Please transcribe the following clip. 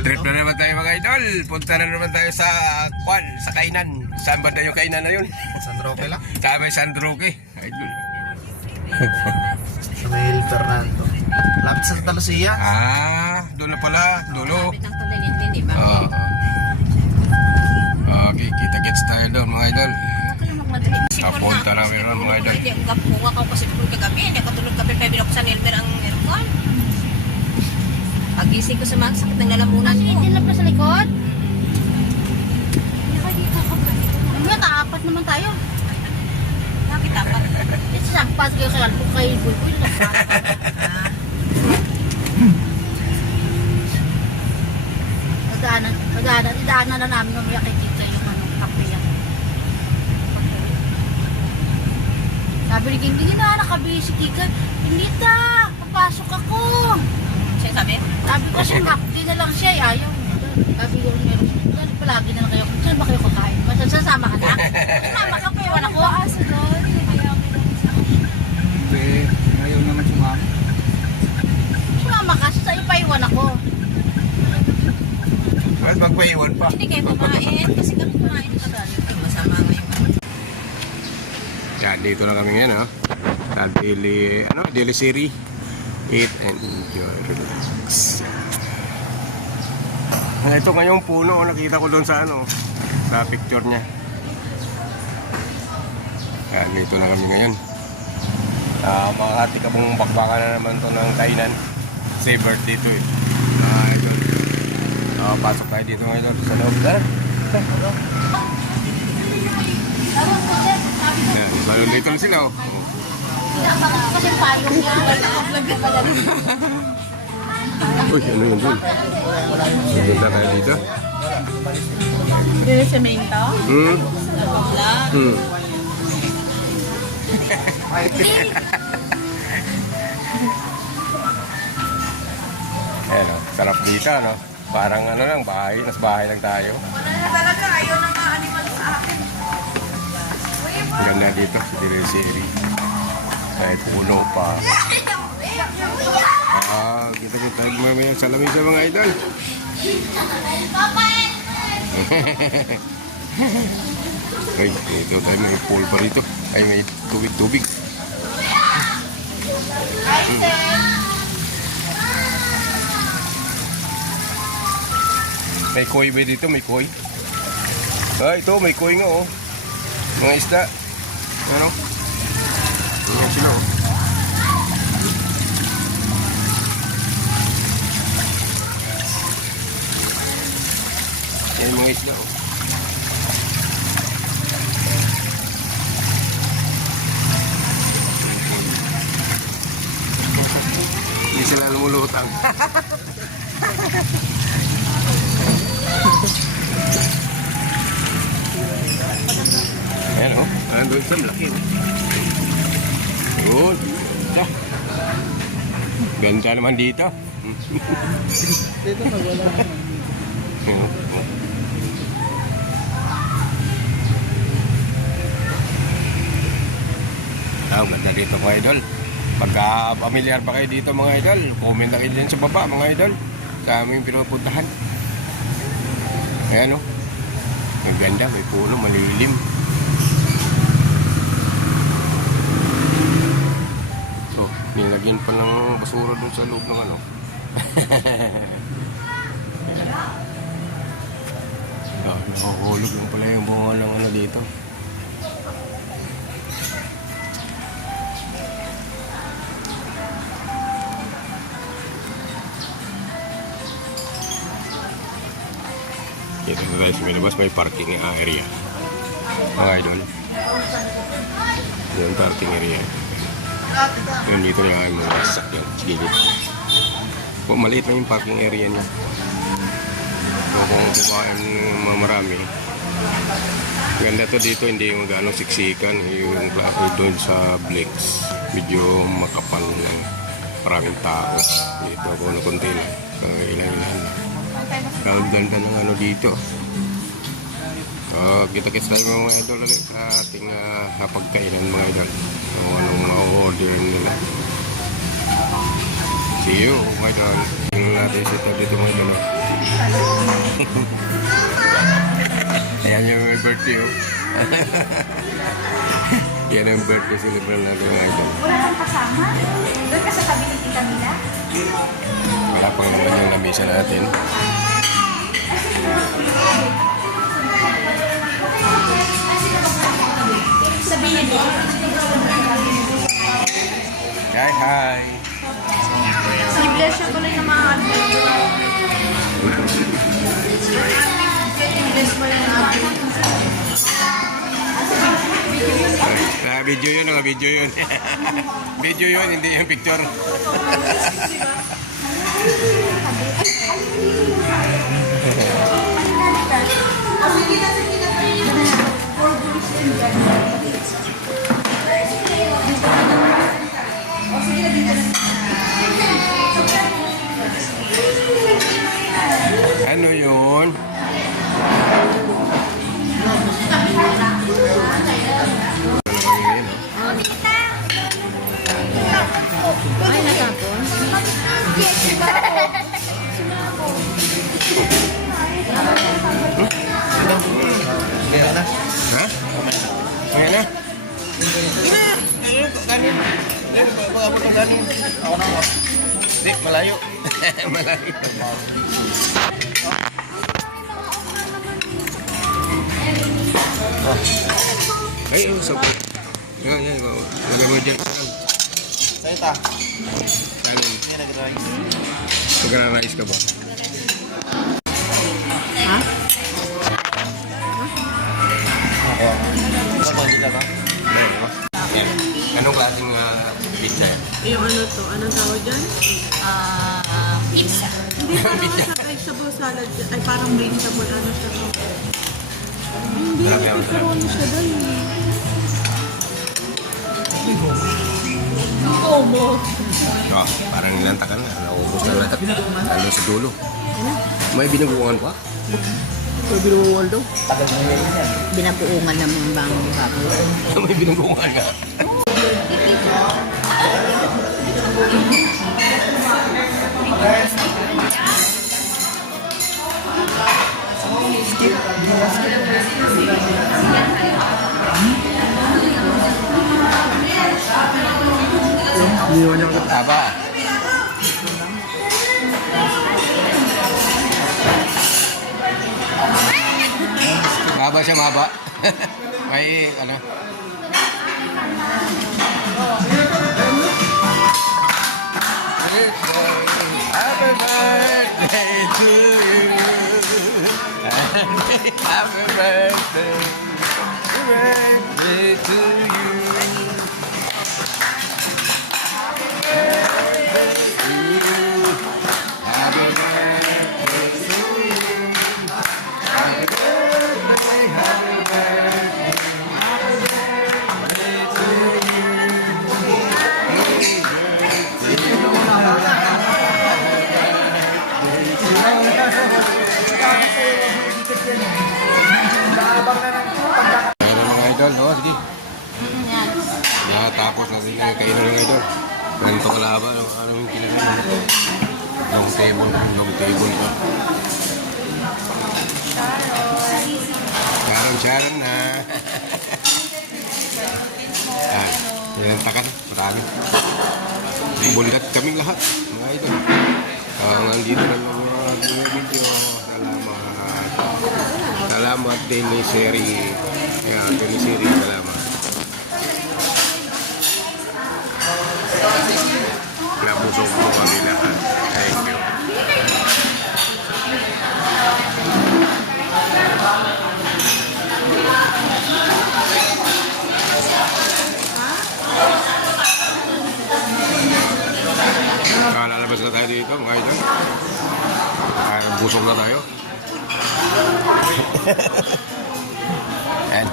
Road trip na naman tayo mga idol. Punta na naman tayo sa Kwan, sa Kainan. Saan ba na yung Kainan na yun? San Roque lang? Sa may San Roque. Idol. Sa may Fernando. Lapit sa Santa Lucia. Doon na pala. Dulo. Lapit ng Tulinindin, di ba? Okay, kita-kits tayo doon mga idol. Apunta na meron mga idol. Hindi ako kapunga ko kasi tulog kagabi. Hindi ako tulog kagabi. Kaya binuksan ni Elmer ang aircon. Pagising ko sa mga sakit ng lalamunan ko. Hindi na pa sa likod? Ano na, apat naman tayo. Bakit dapat? Ito sagpas kayo sa lalpo kay Bulboy. Idaanan na namin ng kay Tita yung kape yan. Sabi ni King, hindi na, nakabisi Kika. Hindi ta, papasok ako. Siya sabi? Sabi ko siya, hindi na lang siya, ayaw. Sabi ko, meron, palagi na lang kayo. Saan ba kayo kakain? Sasama ka na? Sasama ka, paiwan ako. Hindi, ayaw naman sumama. Sumama ka, sa ipaiwan ako. Mas magpaiwan pa. Hindi kayo kumain. Kasi kami kumain kagabi. Masama ngayon. Yan, dito na kami ngayon, sa daily series. Eat and enjoy, relax. Ito ngayong puno, nakita ko doon sa sa picture niya. Yan, dito na kami ngayon. Makakati ka mong bakbakan na naman to ng Kainan. Say birthday to it. Ito. Pasok tayo dito ngayon sa loob. Yan, balon dito na sila. Kasi payong niya. Uy, ano yun doon? Pupunta tayo dito. Dito sa main to? Ayan, sarap dito, no? Parang lang, bahay. Nas bahay lang tayo. Talaga, ayaw ng mga animal sa akin. Ganda dito sa Diresiri. Kahit puno pa. Kita tayo mamaya sa lamig sa mga idol. Ay, ito tayo may pool pa rito. Ay, may tubig-tubig. May koi ba dito? May koi? Ito, may koi nga, oh. Mga isda. Ano? Ayan sila, oh. Ayan mga isda, oh. Hindi sila lumulutang. Ayan, oh. Nandun sa laki, oh. Good. Ganda naman dito. Dito na wala naman. Ganda dito mga idol. Pagka familiar pa kayo dito mga idol, comment na kayo dyan sa baba mga idol sa aming pinupuntahan. Ayan, oh. Ang ganda, may puno, malilim. So, nilagyan pa ng basura dun sa loob ng nakahulog lang pala yung bunga ng dito. Dito na tayo sa minibus, may parking area. Mga idol. Yung parking area. Yun dito niya ay mga sasakyan. Gilid. Maliit lang yung parking area niya. So kung kumain marami. Ganda to dito, hindi yung gano'ng siksikan. Yung klase doon sa Blix. Medyo makapal lang. Maraming tao. Dito ako na konti lang. Ilan-ilan. Ang ganda ng dito. Kita-kits tayo mga idol ulit sa ating pagkainan mga idol. Kung anong ma-order nila. See you mga idol. Tingnan natin dito mga idol. Ayan yung may birthday, oh. Yan ang birthday celebration natin mga idol. Wala kang kasama? Doon ka sa tabi ni Tita Mila? Wala pa naman yung lamesa natin. Sabihin mo. Hi, hi! I-bless siya tuloy ng mga ano. I-bless mo lang ang Video yun, video yun. Video yun, hindi yung picture. Ano yun? Ay, natapon? Kaya na. Ha? Ayan na. Kanin. Baka mo itong kanin. Ako na ako. Hindi, malayo. Malayo. Ay, usap. Yan, yan. Lagay mo dyan. Sa'yo ta. Kanin. Hindi nag-drawing. Mag-rice ka ba? Oo. Ano hindi ka ba? Meron. Yan. Anong klaseng pizza yan? Yung ano to, anong tawag dyan? Pizza. Hindi parang sa vegetable salad, ay parang vegetable, ano siya to? Hindi, Grabe ako sa ano siya doon. Oh, parang nilantakan na. Naubos na lahat. Lalo sa dulo. May binubuangan pa? May binubuangan daw? Binabuungan naman bang baboy? May binubuangan nga. Aba. Maba siya, maba. May, ano? Happy birthday to you. Happy birthday. Happy birthday to you. Happy birthday to you. Happy birthday, happy birthday. Happy birthday to Meron mga idol, no? Sige. Nakatapos na din yung kainan ng idol. Ganito kalaba, no? Ano yung kinain? Long table pa. Sharon na. Yan. Nilantakan. Marami. Bulikat kaming lahat. Mga idol. Nandito na yung mga video. Salamat din ni Seri. Yan, din ni Seri. Salamat. Nabusog po kami lahat. Thank you. Lalabas na tayo dito, mga idol. Busog na tayo. Ayan.